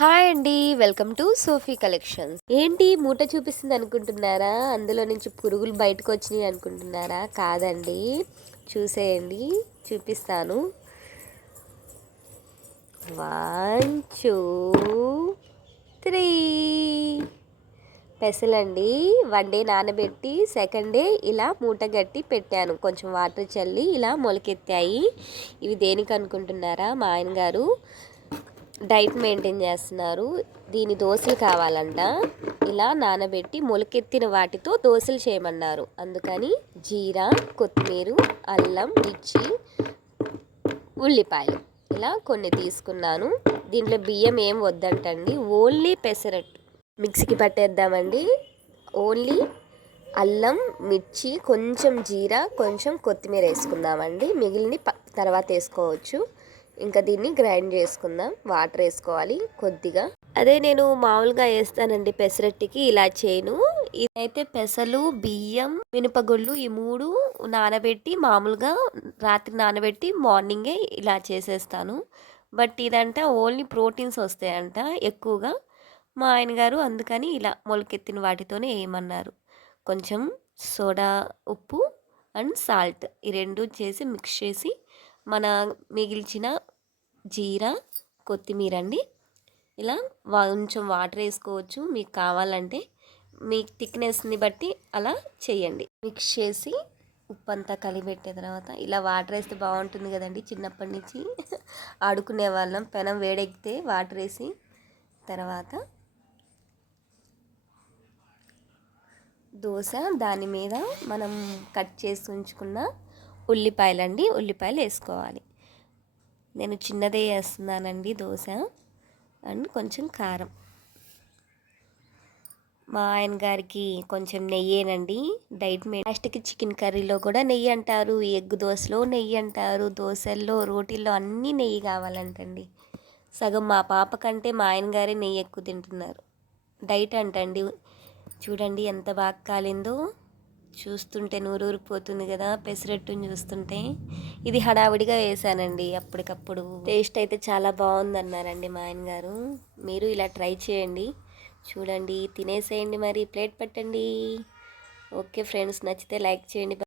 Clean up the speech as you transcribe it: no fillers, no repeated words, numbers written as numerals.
Hi అండి. Welcome to Sophie collections. ఏంటి మూట చూపిస్తుంది అనుకుంటున్నారా? అందులో నుంచి పురుగులు బయటకు వచ్చినాయి అనుకుంటున్నారా? కాదండి, చూసేయండి, చూపిస్తాను. 1 2 3 పెసలండి. 1 డే నానబెట్టి సెకండ్ డే ఇలా మూట గట్టి పెట్టాను. కొంచెం వాటర్ చల్లి ఇలా మొలకెత్తాయి. ఇవి దేనికి అనుకుంటున్నారా? మా ఆయన గారు డైట్ మెయింటైన్ చేస్తున్నారు. దీని దోశలు కావాలంట. ఇలా నానబెట్టి మొలకెత్తిన వాటితో దోశలు చేయమన్నారు. అందుకని జీరా, కొత్తిమీర, అల్లం, మిర్చి, ఉల్లిపాయలు ఇలా కొన్ని తీసుకున్నాను. దీంట్లో బియ్యం ఏం వద్దంటండి, ఓన్లీ పెసరట్టు మిక్సీకి పట్టేద్దామండి. ఓన్లీ అల్లం, మిర్చి, కొంచెం జీరా, కొంచెం కొత్తిమీర వేసుకుందామండి. మిగిలిన తర్వాత వేసుకోవచ్చు. ఇంకా దీన్ని గ్రైండ్ చేసుకుందాం. వాటర్ వేసుకోవాలి కొద్దిగా. అదే నేను మామూలుగా వేస్తానండి పెసరట్టికి, ఇలా చేయను. ఇదైతే పెసలు, బియ్యం, మినపగుళ్ళు ఈ 3 నానబెట్టి మామూలుగా రాత్రి నానబెట్టి మార్నింగే ఇలా చేసేస్తాను. బట్ ఇదంట ఓన్లీ ప్రోటీన్స్ వస్తాయంట ఎక్కువగా మా ఆయన గారు. అందుకని ఇలా మొలకెత్తిన వాటితోనే వేయమన్నారు. కొంచెం సోడా ఉప్పు అండ్ సాల్ట్ ఈ 2 చేసి మిక్స్ చేసి మన మిగిల్చిన జీరా, కొత్తిమీర అండి ఇలా కొంచెం వాటర్ వేసుకోవచ్చు మీకు కావాలంటే. మీ థిక్నెస్ని బట్టి అలా చేయండి. మిక్స్ చేసి ఉప్పు అంతా కలిపెట్టిన తర్వాత ఇలా వాటర్ వేస్తే బాగుంటుంది కదండి. చిన్నప్పటి నుంచి ఆడుకునే వాళ్ళం. పెనం వేడెక్కితే వాటర్ వేసి తర్వాత దోశ దాని మీద మనం కట్ చేసి ఉంచుకున్న ఉల్లిపాయలండి, ఉల్లిపాయలు వేసుకోవాలి. నేను చిన్నదే వేస్తున్నానండి దోశ. అండ్ కొంచెం కారం. మా ఆయన గారికి కొంచెం నెయ్యేనండి డైట్ లాస్ట్కి చికెన్ కర్రీలో కూడా నెయ్యి అంటారు, ఎగ్ దోశలో నెయ్యి అంటారు, దోశల్లో రోటీల్లో అన్నీ నెయ్యి కావాలంటండి. సగం మా పాప కంటే మా ఆయన గారే నెయ్యి ఎక్కువ తింటున్నారు. డైట్ అంటండి. చూడండి ఎంత బాగా కాలిందో, చూస్తుంటే నూరూరిపోతుంది కదా పెసరట్టుని చూస్తుంటే. ఇది హడావిడిగా వేసానండి అప్పటికప్పుడు. టేస్ట్ అయితే చాలా బాగుందన్నారండి మా ఆయన గారు. మీరు ఇలా ట్రై చేయండి. చూడండి, తినేసేయండి, మరి ప్లేట్ పెట్టండి. ఓకే ఫ్రెండ్స్, నచ్చితే లైక్ చేయండి.